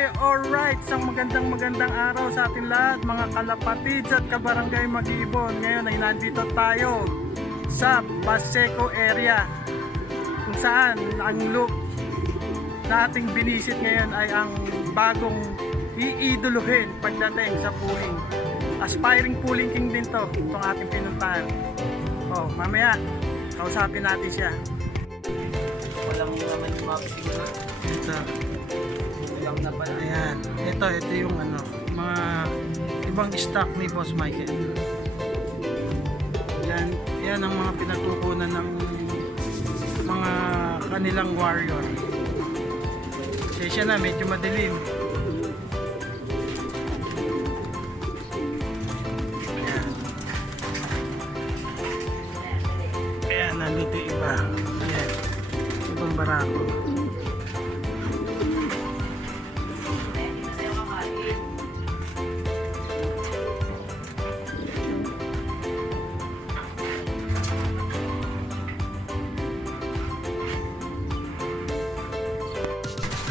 Alright, isang magandang araw sa ating lahat mga kalapatids at kabarangay Mag-Ibon. Ngayon ay nandito tayo sa Paseco area kung saan ang loop na ating binisit ngayon ay ang bagong iiduluhin pagdating sa pooling. Aspiring pooling king din to, itong ating pinuntahan. Mamaya kausapin natin siya. Walang naman yung mga siguro. Ito. Walang na pala. Ayan. Ito yung mga ibang stock ni Boss Michael. Yan ang mga pinagkukunan ng mga kanilang warrior. Siya na, medyo madilim. Ayan, nandito iba. Ayan. Ibang barako.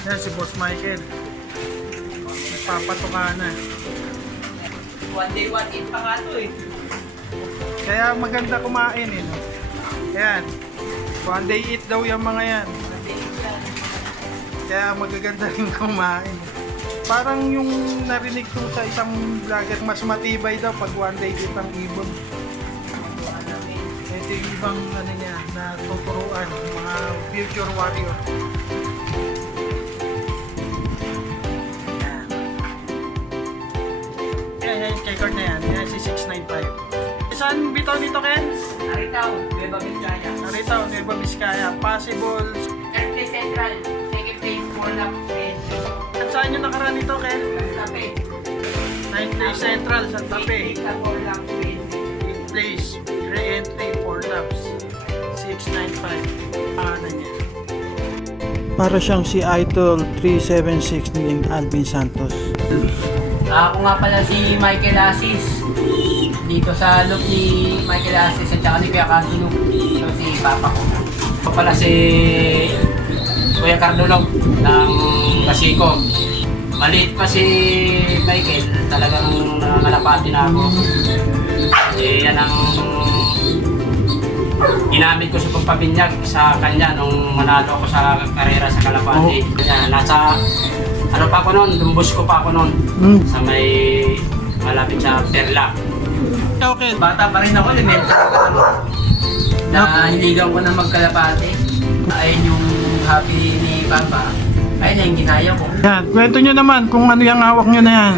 Yan si Boss Michael. Nagpapatuka na. One day, one eat pa nga to eh. Kaya maganda kumain eh. No? Ayan. One day eat daw yung mga yan. One day eat yan. Kaya magaganda rin kumain. Parang yung narinig ko sa isang vlogger, mas matibay daw pag one day eat ang ibon. Ito yung ibang niya na tuturuan, mga future warrior. Yan, kay card na yan. Yan si 695. Saan bitaw dito, Ken? Aritaw, Nueva Vizcaya. Narito, Nueva Vizcaya. Possible. Third place central. Second place, four laps. Saan yung nakaraan nito, Ken? Tape. 9th place Central, Santa Fe. 4 laps. 8th place, re-entry, 4 laps. 695. Ano niya? Para siyang si Idol 376 ni Alvin Santos. Ako nga pala si Michael Asis. Dito sa loop ni Michael Asis at saka ni Kuya Cardulog. So si Papa ko. Ako pala si Kuya Cardulog ng Paseco. Maliit pa si Michael, talagang nangangalapati na ako. Yan ang ginamit ko sa pagpabinyag sa kanya nung manalo ako sa karera sa Kalapati. Nasa ano pa ako noon, lumbos ko pa ako noon sa may malapit sa Perla. Okay. Bata pa rin ako, elementary pa lang. Nahiligan ko na magkalapati. Ayun yung happy ni Papa. Ayun na yung ginaya ko. Yan, kwento nyo naman kung ano yung hawak nyo na yan.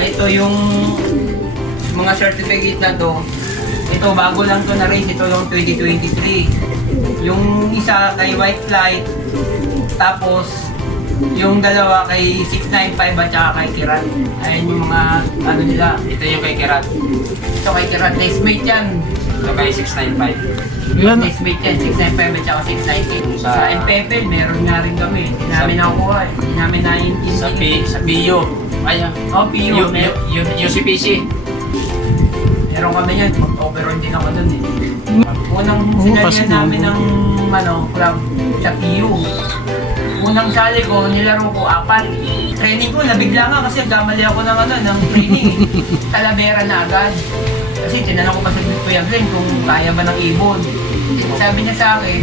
Ito yung mga certificate na to. Ito, bago lang to na race. Ito yung 2023. Yung isa kay White Light. Tapos, yung dalawa kay 695 at saka kay Kirat. Ayun yung mga ano nila. Ito yung kay Kirat. Ito kay Kirat. Next mate yan. Ito kay 695. Yan. Next mate yan. 695 at saka 690. Sa MPFL, meron nga rin kami. Hindi namin nakukuha eh. Hindi namin naiintindihan. Sa PIO. Ayan. Oh, PU. UCPC. Meron kami yan. Mag-overall din ako dun eh. Unang sinalihan namin ng club sa PU. Unang sali ko, nilaro ko 4. Training ko, nabigla nga kasi gamali ako ng training eh. Talavera na agad. Kasi tinanong ko pa sa Kuya Glenn kung kaya ba ng ibon. Sabi niya sa akin,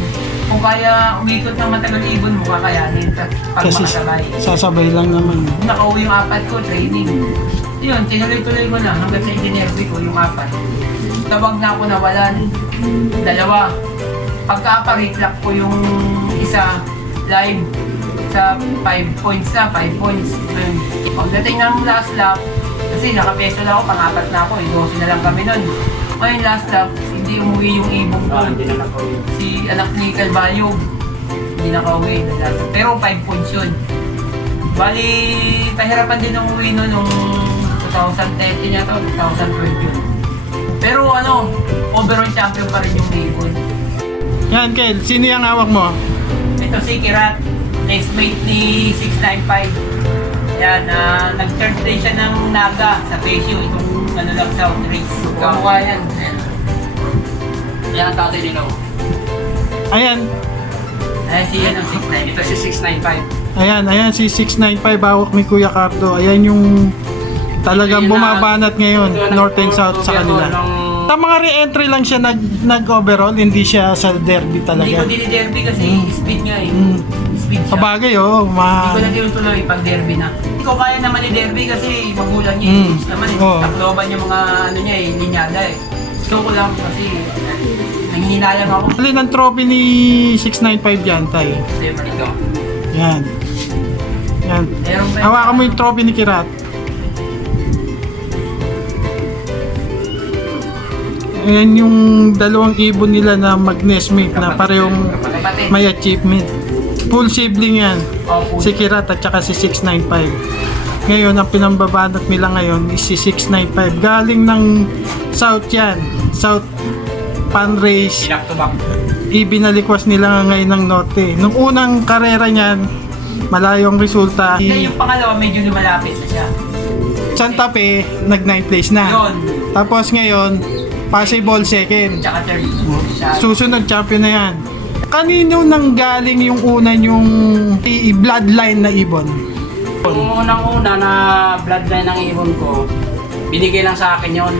kung kaya umikot ng matagal ibon mo, kakayanin pag Kasi makasabay. sasabay lang naman. Nakauwi yung 4 ko, training. Yun, tinuloy-tuloy ko na hanggang sa engineer ko yung 4. Tawag na ako nawalan. 2. Pagka-retract ko yung isa live sa 5 points na, 5 points. Pagdating ng last lap, kasi nakapeso lang ako, pang-4 na ako, 12 na lang kami nun. Ngayon last lap, hindi umuwi yung ibong ko. Hindi na nakauwi. Si anak ni Calvallo, hindi nakauwi. Pero 5 points yun. Bali, pahirapan din ang uwi nun nung 2010 niya to, 2012 yun. Pero overall champion pa rin yung ibon. Yan, Kel, sino yung hawak mo? Ito si Kirat, next mate ni 695. Yan, nag-third place siya ng Naga sa Pesio. Itong lang South Race. Kamukha yan. Yan ang tatay nila. Ayan. Ayan si 695. Ito si 695. Ayan si 695 hawak ni Kuya Cardo. Ayan yung talagang bumabanat ngayon, North and South sa kanila. Sa mga re-entry lang siya nag-overall, hindi siya sa derby Hindi talaga. ko diniderby kasi speed nga eh. Speed siya. Sabagay Hindi ko na tinutuloy pag derby na. Hindi ko kaya naman i-derby kasi magulang niya eh. Naman eh. Oo. Takloban yung mga ano niya eh, linyada eh. Gusto ko lang kasi nanghihinayang ako. Alin ang trophy ni 695 dyan, tay? Siyempre ito. Yan. Yan. Meron pa Hawakan mo yung trophy ni Kirat. Ayan yung dalawang ibon nila na mag-nestmate na parehong kapatid. may achievement. Full sibling yan. Opo. Si Kirat at saka si 695. Ngayon, ang pinambabanat nila ngayon is si 695. Galing ng South yan. South Panrace. Back to back. Ibinalikwas nila ngayon ng Norte. Nung unang karera niyan, malayong resulta. Hindi, yung pangalawa medyo lumalapit na siya. Santa Fe, nag 9th place na. Yun. Tapos ngayon, possible second. Tsaka third. Siya. Susunod, champion na yan. Kanino nang galing yung una yung bloodline na ibon? Yung unang-una na bloodline ng ibon ko, binigay lang sa akin yun.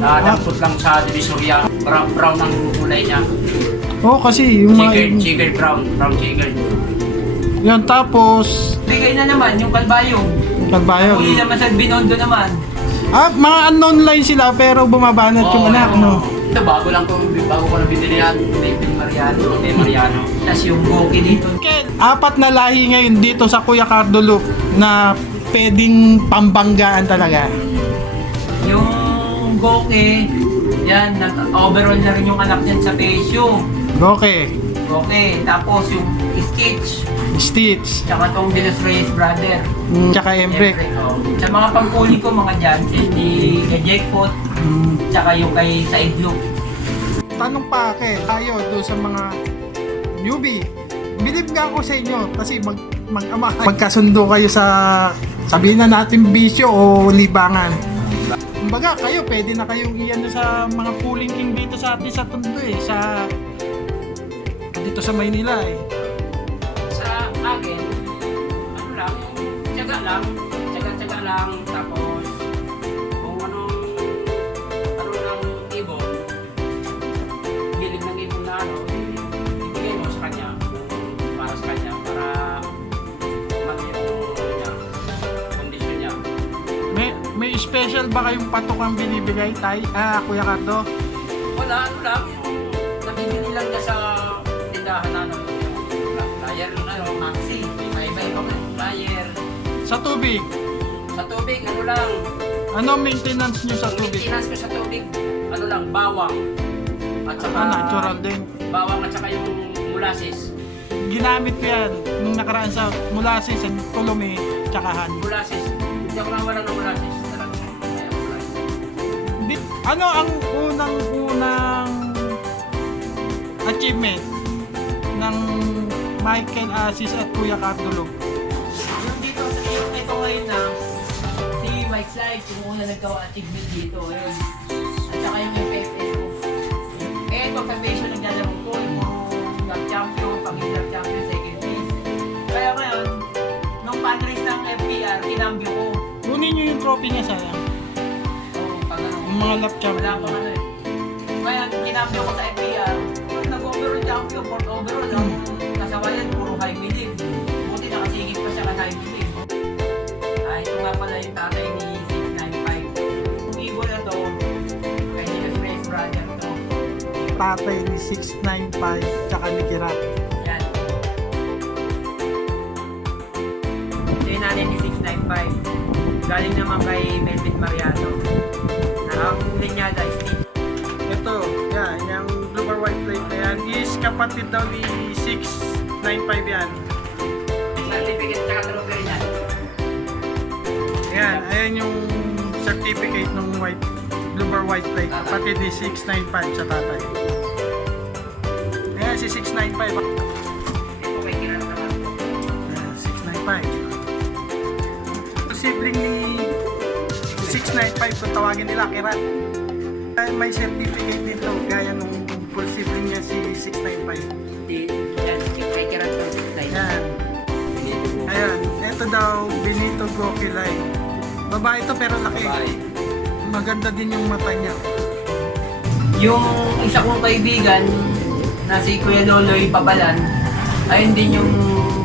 Dampot lang sa Divisoria. Brown ang kulay niya. Oh, kasi yung Checkered brown. Brown checkered. yun, tapos Bigay na naman yung kalbayog. Kalbayog. Huli naman sa Binondo naman. Mga unknown line sila pero bumabanat yung anak, no? Ito, bago ko na binili yan. David Mariano. Tapos yung Goki dito. Apat na lahi ngayon dito sa Kuya Cardo Loop na pwedeng pambanggaan talaga. Yung Goki, yan, overall na rin yung anak niyan sa Pesyo. Okay. Okay, tapos yung Stitch, Stitch. tsaka tong Dilos Reyes brother. Tsaka Embrek. Siyempre, oh. Sa mga pangkuli ko mga dyan, si Jackpot, tsaka yung kay Side Loop. Tanong pa tayo doon sa mga newbie. Believe nga ako sa inyo kasi mag-ama kayo. Magkasundo kayo sa sabihin na natin bisyo o libangan. Kumbaga kayo pwede na kayong iyan sa mga pooling king dito sa atin sa Tondo sa dito sa Maynila Sa akin, ano lang, tiyaga lang, tapos kung ano ng ibon, gilig ng ibon na ibigay mo sa kanya, para sa kanya, para umano yung kondisyon niya. May special ba kayong patukang binibigay Kuya Cardo? Wala, ano lang, yung nabibili lang niya sa tindahan yung flyer, maxi, may iba pa flyer. Sa tubig, Sa tubig, ano lang, ano maintenance nyo sa tubig? maintenance ko sa tubig, ano lang, bawang. At saka, Natural din. bawang at saka yung molasses. Ginamit ko yan nung nakaraan sa molasses and Colome tsaka honey. Molasses, hindi ako nang wala ng molasses. Talagang may molasses. Ano ang unang achievement ng Michael Asis at Kuya Cardo Loop? Yung dito, yung ito ngayon na, si Mike Slides, yung una nagkawa-achievement dito, ayun. At saka yung FFA ko. Eh, ito sa Pesyo naglalaro ko, yung lap champion, pang-lap champion, second place. Kaya ngayon, nung fundraise ng FPR, kinambyo ko. Kunin nyo yung trophy niya sayang. Oo, pag ano, Yung mga lap wala champion. pang ano eh. Ngayon, kinambyo ko sa FPR, nag-overall champion, fourth overall, ang kasawayan, puro high belief. Buti nakasigit pa siya ka high belief. Ito nga pala yung tatay ni 695. Yung ibon na to, kay Dilos Reyes brother to. Tatay ni 695 tsaka ni Kirat. Yan. Ito yung nanay ni 695. Galing naman kay Melvin Mariano. Na ang linyada is Steve. Ito, yan, yung blue bar white plate na yan is kapatid daw ni 695 yan. Certificate tsaka trophy rin yan. Yan, ayan yung certificate ng blue bar white plate. Kapatid ni 695 sa tatay. Ayan, si 695. Ito kay Kiran naman. Ayan, 695. Ito sibling ni 695 kung tawagin nila, Kirat. May certificate dito, gaya nung full sibling niya si 695. Yan, kay Kiran to. Yan. Pacquiao Benito Gokilay. Babae to pero laki. Bye. Maganda din yung mata niya. Yung isa kong kaibigan na si Kuya Loloy Pabalan, ayun din yung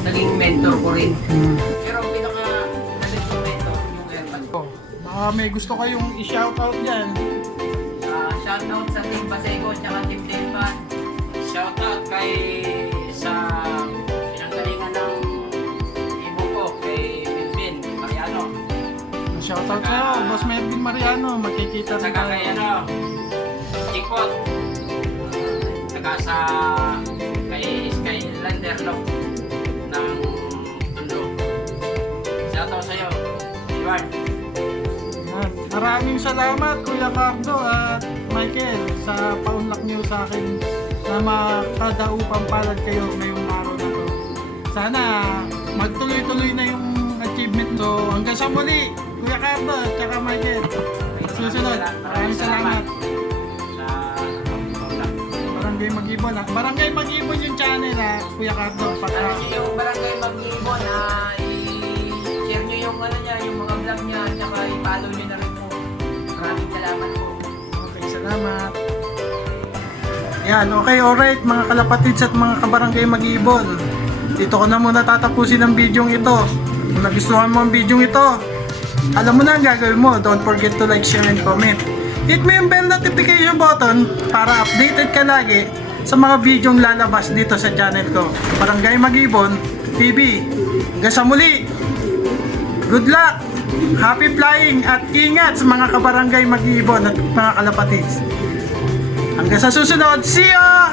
naging mentor ko rin. Pero ang pinaka naging kong mentor, yung Herman ko. Baka may gusto kayong i-shoutout dyan. Shoutout sa Team Baseco at Team Delpan. Shoutout kay sa pinanggalingan ng ibon ko, kay Binbin Mariano. Shoutout sa'yo, Boss Melvin Mariano. Makikita rin Saka kay tayo. Chikot. Saka sa kay Skylander Lock ng Tondo. Shoutout sa'yo, Edward. Yan. Maraming salamat Kuya Cardo at Michael sa paunlak niyo sa akin na makadaupang palad kayo ngayong araw na to. Sana magtuloy-tuloy na yung achievement. So hanggang sa muli, Kuya Cardo at saka Michael. Susunod. Maraming salamat. Sa Barangay Mag-ibon ha. Barangay Mag-ibon yung channel ha, Kuya Cardo. Pagka... Ano nyo yung Barangay Mag-ibon, i-share nyo yung ano niya, yung mga vlog niya, at saka i-follow nyo na rin po. Maraming salamat po. Okay, salamat. Yan, okay, alright mga kalapatids at mga kabarangay Mag-ibon. Dito ko na muna tatapusin ang bidyong ito. Kung nagustuhan mo ang bidyong ito, alam mo na ang gagawin mo. Don't forget to like, share, and comment. Hit mo yung bell notification button para updated ka lagi sa mga bidyong lalabas dito sa channel ko. Barangay Mag-ibon TV. Hanggang sa muli, good luck, happy flying, at ingat sa mga kabarangay Mag-ibon at mga kalapatids. Hanggang sa susunod, see ya!